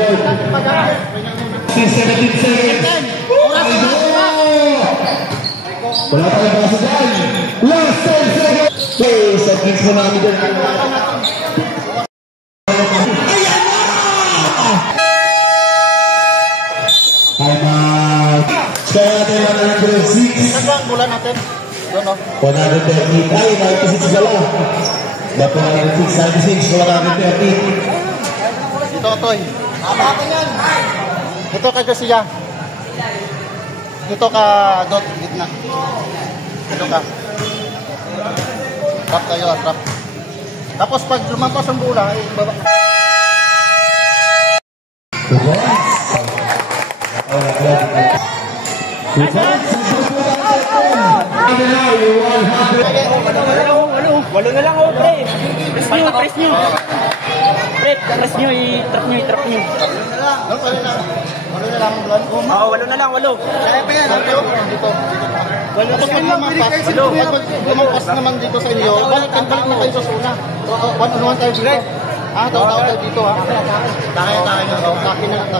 17 seconds. Wala tayong kaso dyan. Last 10 seconds. Okay, sa kings mo namin dyan. Ayan na! Time out. Kaya natin 106. Saan bola natin? Doon o. 138. Ay, 96 na lang. Ba't 106, 96, wala natin 30. Ito, Toy. Tama ko yan. Ito ka Garcia. Ito ka Dot, gitna. Ito ka. Trap tayo, trap. Tapos pag lumampas ang bola, baba. Walo na lang oh, pre. Press nyo. Pre, press nyo, i-trap nyo. Walo na lang, Blan. Oo, walo na lang, walo. Kaya pa yan, dito. Walo na lang, pag lumampas naman dito sa inyo, balik na kayo sa suna. One tayo dito. Tayo tayo dito ha. Tayo na. Takin na.